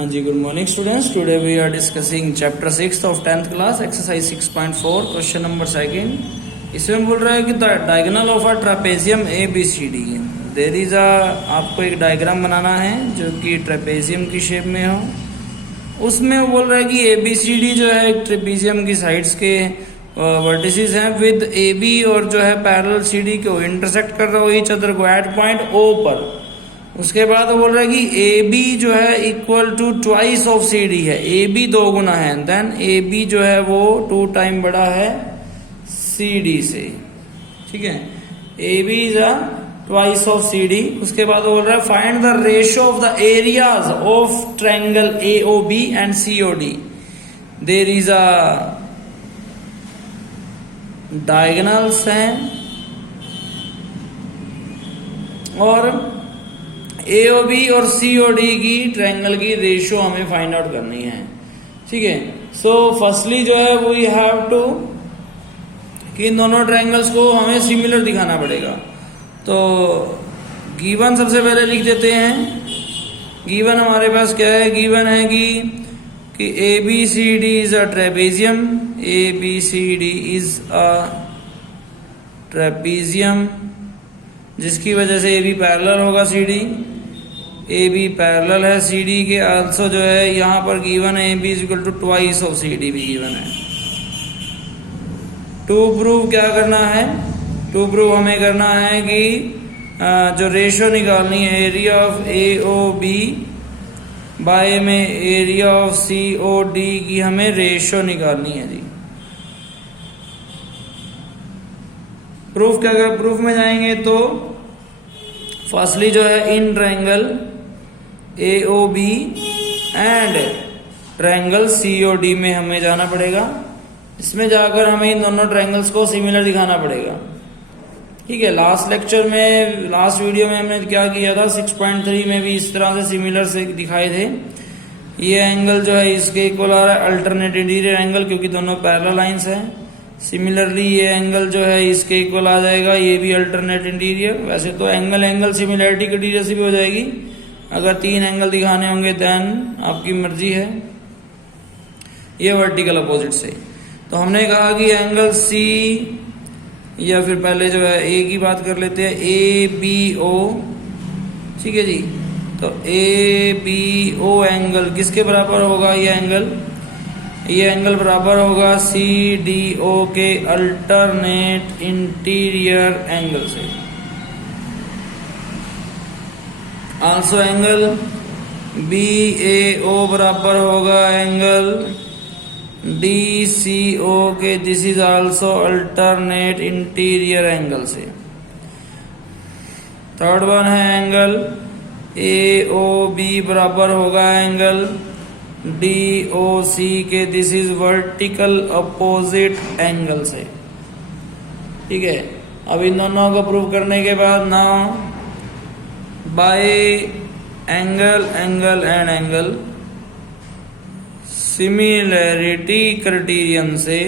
हाँ जी, good morning students. Today we are discussing chapter 6 of 10th class exercise 6.4 question number second. इसमें बोल रहा है कि diagonal of a trapezium A B C D. There is आपको एक डायग्राम बनाना है जो कि ट्रेपेजियम की शेप में हो। उसमें वो बोल रहा है कि ए बी सी डी जो है ट्रेपेजियम की साइड्स के वर्टिसेस हैं विद ए बी और जो है पैरेलल सी डी को इंटरसेक्ट कर रहा हो ईच अदर को एट पॉइंट ओ पर। उसके बाद वो बोल रहा है कि ए बी जो है equal to twice of C D है, ए बी 2 गुना है, देन ए बी जो है वो 2 टाइम बड़ा है सी डी से। ठीक है, A B is twice of C D. उसके बाद वो बोल रहा है find the ratio of the areas of triangle A O B and C O D. There is a diagonals हैं और ए ओ बी और सी ओ डी की ट्रायंगल की रेशियो हमें फाइंड आउट करनी है। ठीक है, सो फर्स्टली जो है वी हैव टू कि इन दोनों ट्रायंगल्स को हमें सिमिलर दिखाना पड़ेगा। तो गिवन सबसे पहले लिख देते हैं। गिवन हमारे पास क्या है? गिवन है कि A B C D is a trapezium, A B C D is a trapezium, जिसकी वजह से ए बी पैरेलल होगा C D, A B parallel है सी डी के। आल्सो जो है यहाँ पर गिवन है A B is equal to twice of C D भी गिवन है। टू प्रूव क्या करना है? टू प्रूव हमें करना है कि जो रेशियो निकालनी है area of A O B by में area of C O D की हमें रेशियो निकालनी है जी। प्रूफ क्या कर? प्रूफ में जाएंगे तो फर्स्टली जो है in triangle A O B and triangle C O D में हमें जाना पड़ेगा। इसमें जाकर हमें इन दोनों ट्रायंगल्स को सिमिलर दिखाना पड़ेगा। ठीक है, लास्ट लेक्चर में, लास्ट वीडियो में हमने क्या किया था? 6.3 में भी इस तरह से सिमिलर से दिखाए थे। ये एंगल जो है इसके इक्वल आ रहा है अल्टरनेट इंटीरियर एंगल, क्योंकि दोनों पैरेलल लाइंस हैं। सिमिलरली ये एंगल जो है इसके इक्वल आ जाएगा, ये भी अल्टरनेट इंटीरियर। वैसे तो एंगल सिमिलैरिटी क्राइटेरिया से भी हो जाएगी। अगर 3 एंगल दिखाने होंगे देन आपकी मर्जी है। ये वर्टिकल अपोजिट से। तो हमने कहा कि एंगल सी, या फिर पहले जो है ए की बात कर लेते हैं, ए बी ओ। ठीक है जी, तो ए बी ओ एंगल किसके बराबर होगा? ये एंगल बराबर होगा सी डी ओ के अल्टरनेट इंटीरियर एंगल से। आल्सो एंगल बी ए ओ बराबर होगा एंगल डी सी ओ के, this is also alternate interior angle से। थर्ड वन है एंगल ए ओ बी बराबर होगा एंगल डी ओ सी के, this is vertical opposite angle से। ठीक है, अब इन दोनों को प्रूव करने के बाद now by angle and angle similarity criterion से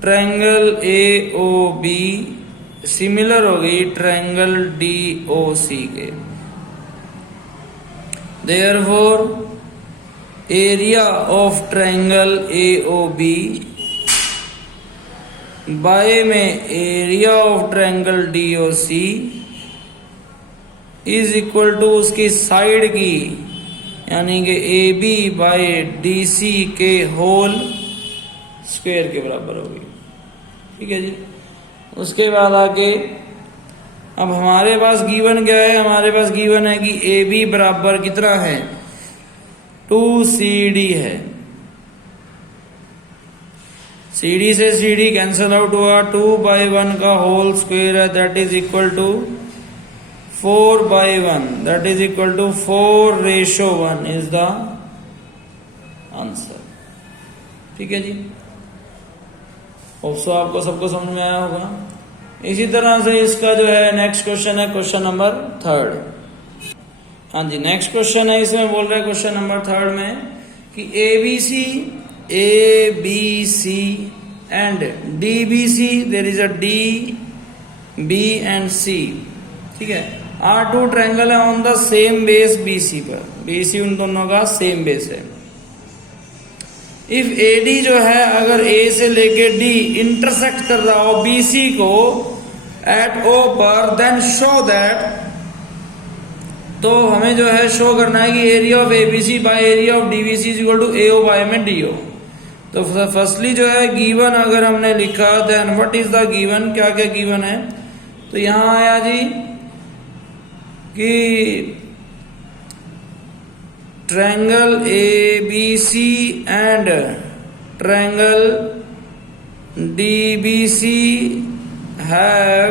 triangle A O B similar हो गई ट्रायंगल डी ओ सी के। Therefore area of triangle A O B by में area of triangle D O C is equal to उसकी side की, यानी कि A B by D C के whole square के बराबर होगी। ठीक है जी। उसके बाद आगे अब हमारे पास गिवन क्या है? हमारे पास गिवन है कि ए बी बराबर कितना है? 2 सी डी है। सी डी से सी डी कैंसल आउट हुआ, 2/1 का होल स्क्वायर है, that is equal to 4/1, that is equal to 4:1 is the answer. ठीक है जी, ऑल्सो आपको सबको समझ में आया होगा। इसी तरह से इसका जो है नेक्स्ट क्वेश्चन है क्वेश्चन नंबर 3। हाँ जी, नेक्स्ट क्वेश्चन है, इसमें बोल रहे हैं क्वेश्चन नंबर 3 में कि A B C and D B C, there is a D B and C ठीक है। R2 ट्रायंगल है on the same base BC पर, BC उन दोनों का सेम बेस है। इफ AD जो है अगर A से लेके D इंटरसेक्ट कर रहा हो BC को एट O पर, देन शो दैट, तो हमें जो है शो करना है कि area of ABC by area of DBC is equal to AO by में DO। तो फर्स्टली जो है गिवन अगर हमने लिखा, then what is the given, क्या क्या गिवन है, तो यहां आया जी कि triangle ABC and triangle DBC have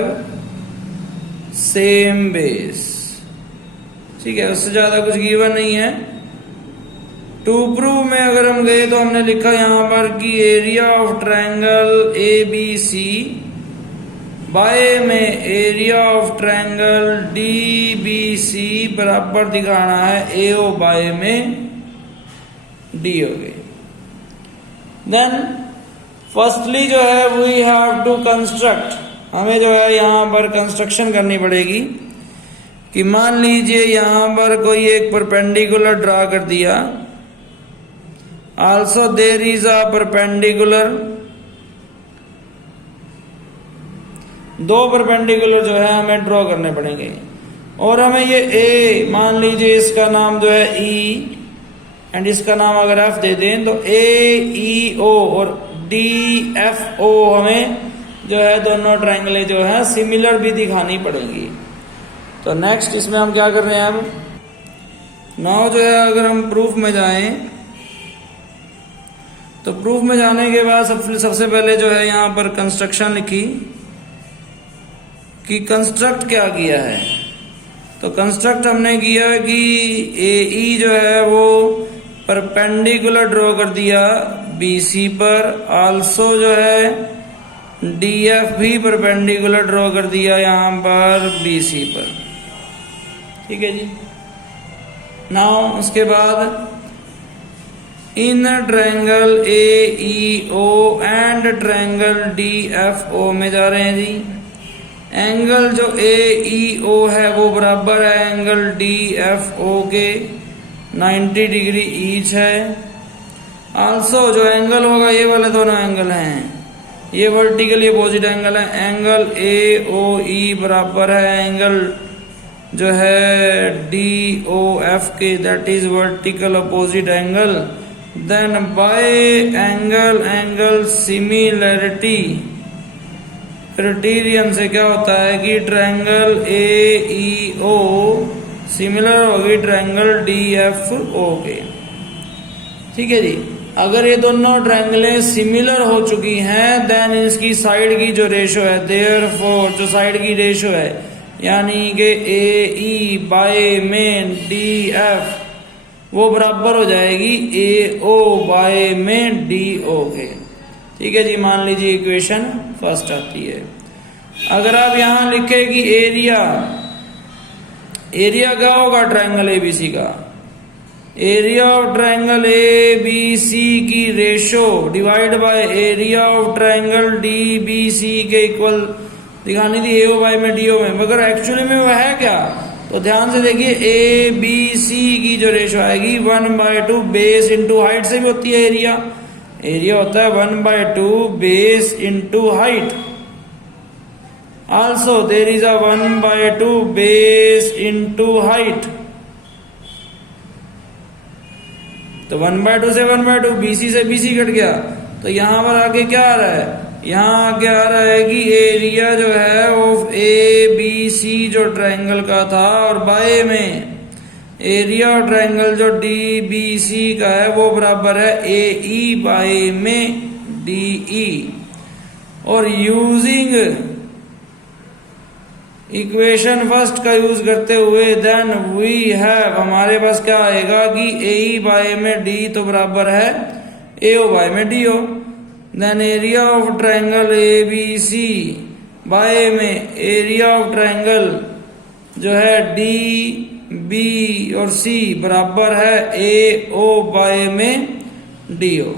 same base. ठीक है, उससे ज्यादा कुछ गिवन नहीं है। टू प्रूव में अगर हम गए तो हमने लिखा यहां पर कि area of triangle ABC by में एरिया ऑफ ट्रायंगल DBC बराबर दिखाना है AO बाय में DO के। देन फर्स्टली जो है वी हैव टू कंस्ट्रक्ट, हमें जो है यहां पर कंस्ट्रक्शन करनी पड़ेगी कि मान लीजिए यहां पर कोई एक परपेंडिकुलर ड्रा कर दिया, also there is a perpendicular, दो परपेंडिकुलर जो है हमें ड्रॉ करने पड़ेंगे, और हमें ये A मान लीजिए इसका नाम जो है E एंड इसका नाम अगर F दे दें तो AEO और DFO हमें जो है दोनों ट्रायंगल जो है सिमिलर भी दिखानी पड़ेगी। तो नेक्स्ट इसमें हम क्या कर रहे हैं, अब नाउ जो है अगर हम प्रूफ में जाएं तो प्रूफ में जाने के बाद सबसे पहले जो है यहां पर कंस्ट्रक्शन लिखी कि कंस्ट्रक्ट क्या किया है। तो कंस्ट्रक्ट हमने किया कि AE जो है वो परपेंडिकुलर ड्रॉ कर दिया BC पर, आल्सो जो है DF भी परपेंडिकुलर ड्रॉ कर दिया यहां पर BC पर। ठीक है जी। नाउ उसके बाद in triangle AEO and triangle DFO में जा रहे हैं जी। एंगल जो AEO है वो बराबर है एंगल DFO के 90 डिग्री ईच है। आल्सो जो एंगल होगा, ये वाले दोनों एंगल हैं, ये वर्टिकली अपोजिट एंगल है, एंगल AOE बराबर है एंगल जो है DOF के, that is vertical opposite angle. Then by angle similarity criterion से क्या होता है कि ट्रायंगल AEO सिमिलर होगी ट्रायंगल DFO के। ठीक है जी। अगर ये दोनों ट्रायंगलें सिमिलर हो चुकी हैं, देन इसकी साइड की जो रेशो है, देयरफॉर जो साइड की रेशो है यानी कि AE बाय में DF वो बराबर हो जाएगी AO बाय में DO के। ठीक है जी। मान लीजिए इक्वेशन फर्स्ट आती है। अगर आप यहां लिखे कि एरिया क्या होगा ट्रायंगल ABC का, एरिया ऑफ ट्रायंगल ABC की ratio divide by area of triangle DBC के इक्वल दिखानी थी AO बाय में DO में, मगर एक्चुअली में वो है क्या, तो ध्यान से देखिए ABC की जो रेशो आएगी 1/2 बेस इंटू हाइट से भी होती है। एरिया होता है 1/2 base into height. Also there is a 1/2 base into height. तो 1/2 से 1/2, BC से BC कट गया, तो यहां पर आगे क्या आ रहा है, यहां आगे आ रहा है कि एरिया जो है ऑफ ABC जो ट्रायंगल का था, और बाय में एरिया ऑफ ट्रायंगल जो DBC का है वो बराबर है AE बाय में DE। और यूजिंग इक्वेशन फर्स्ट का यूज करते हुए देन वी हैव, हमारे पास क्या आएगा कि AE बाय में D तो बराबर है AO बाय में DO। Then area of triangle ABC by में एरिया ऑफ ट्रायंगल जो है DB और C बराबर है AO बाय में DO।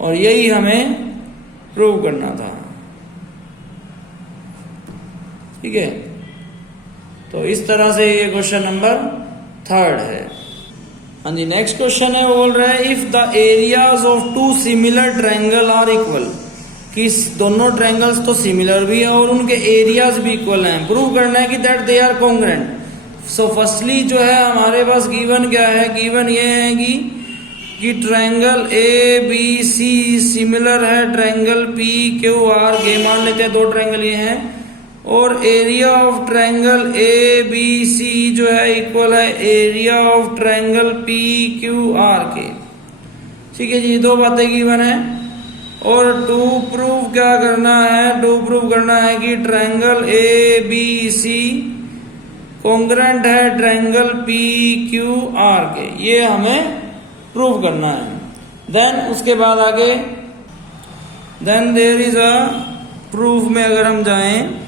और यही हमें प्रूव करना था। ठीक है। तो इस तरह से ये क्वेश्चन नंबर 3 है। हाँ जी, नेक्स्ट क्वेश्चन है, वो बोल रहा है if the areas of two similar triangle are equal, कि दोनों ट्रायंगल्स तो सिमिलर भी है और उनके एरियाज भी इक्वल हैं, प्रूव करना है कि that they are congruent. So firstly जो है हमारे पास गिवन क्या है, गिवन ये है कि triangle A B C similar है ट्रायंगल पी क्यू आर के, मान लेते हैं 2 ट्रायंगल ये हैं, और area of triangle A B C जो है इक्वल है area of triangle P Q R के। ठीक है जी, 2 बातें गिवन है। और टू प्रूव क्या करना है, टू प्रूव करना है कि triangle A B C congruent है ट्रायंगल पी क्यू आर के, ये हमें प्रूव करना है। देन उसके बाद आगे then there is a proof में अगर हम जाएं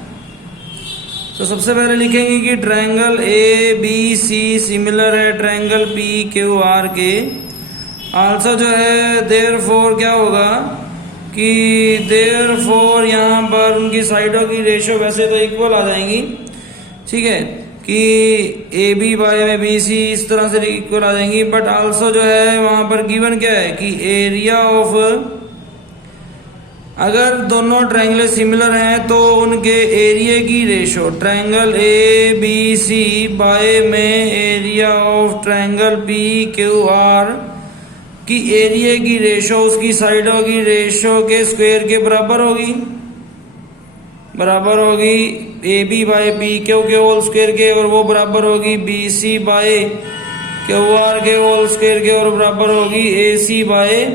तो सबसे पहले लिखेंगे कि triangle A B C similar है ट्रायंगल पी क्यू आर के। आल्सो जो है देयरफॉर क्या होगा कि देयरफॉर यहाँ पर उनकी साइडों की रेशियो वैसे तो इक्वल आ जाएंगी, ठीक है, कि ए बी बाय में बी सी इस तरह से इक्वल आ जाएंगी, बट आल्सो जो है वहां पर गिवन क्या है कि एरिया ऑफ, अगर दोनों ट्रायंगल सिमिलर हैं तो उनके एरिया की ratio triangle A B C by में area of triangle P Q R की एरिया की रेशियो उसकी साइडों की रेशियो के स्क्वायर के बराबर होगी, बराबर होगी A B by P Q के होल स्क्वायर के, और वो बराबर होगी B C by Q R के होल स्क्वायर के, और बराबर होगी A C by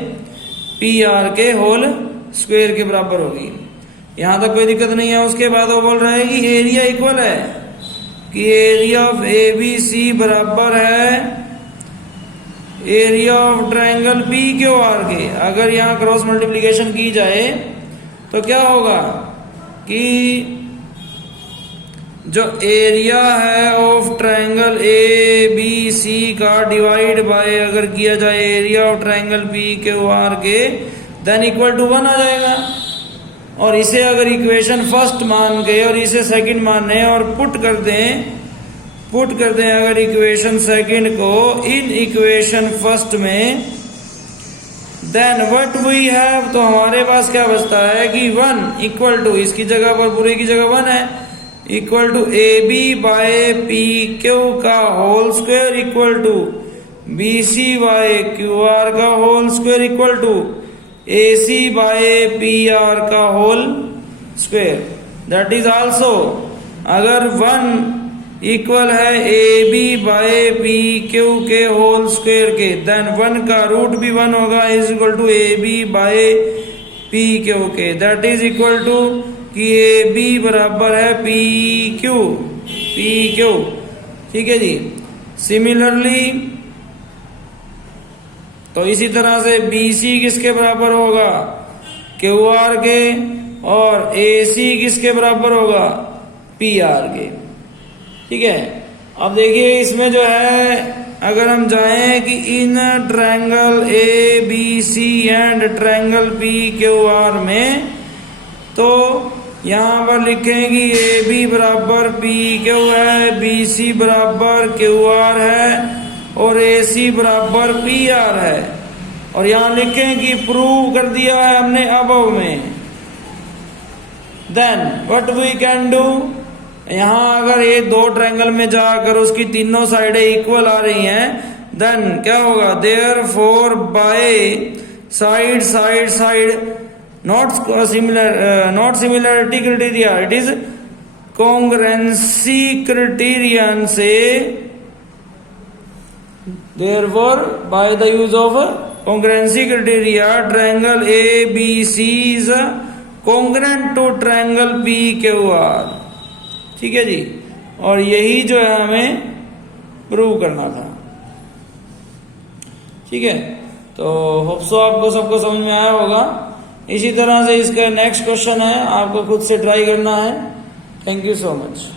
P R के होल स्क्वायर के बराबर होगी। यहां तक कोई दिक्कत नहीं है। उसके बाद वो बोल रहा है कि एरिया इक्वल है, कि area of A B C बराबर है area of triangle P Q R के। अगर यहाँ क्रॉस मल्टीप्लिकेशन की जाए तो क्या होगा कि जो एरिया है of triangle A B C का डिवाइड बाय अगर किया जाए area of triangle P Q R के, देन इक्वल टू 1 आ जाएगा। और इसे अगर इक्वेशन फर्स्ट मान के और इसे सेकंड माने और पुट कर दें अगर इक्वेशन सेकंड को इन इक्वेशन फर्स्ट में, देन व्हाट वी हैव, तो हमारे पास क्या बचता है कि 1 इक्वल टू, इसकी जगह पर पूरे की जगह 1 है, equal to A B by P Q का whole square equal to B C by Q R का whole square equal to A C by P R का whole square. That is also, अगर 1 इक्वल है A B by P Q के whole square के, then 1 का root भी 1 होगा, is equal to A B by P Q के। That is equal to कि ए बी बराबर है पी क्यू, ठीक है जी। सिमिलरली तो इसी तरह से बी सी किसके बराबर होगा, क्यू आर के, और ए सी किसके बराबर होगा, पी आर के, ठीक है। अब देखिए इसमें जो है अगर हम जाएं कि इन triangle A B C and triangle P Q R में, तो यहां पर लिखें कि ए बी बराबर पी क्यू है, बी सी बराबर क्यू आर है, और ए सी बराबर पी आर है। और यहां लिखें कि प्रूव कर दिया है हमने अबव में। Then what we can do, यहां अगर ये 2 ट्रायंगल में जाकर उसकी तीनों साइडें इक्वल आ रही हैं, देन क्या होगा, therefore by side not similarity criteria, it is congruency criterion से, therefore by the use of congruency criteria triangle ABC is congruent to triangle PQR, ठीक है जी। और यही जो है हमें प्रूव करना था, ठीक है। तो होप सो आपको सबको समझ में आया होगा। इसी तरह से इसका नेक्स्ट क्वेश्चन है, आपको खुद से ट्राई करना है। Thank you so much.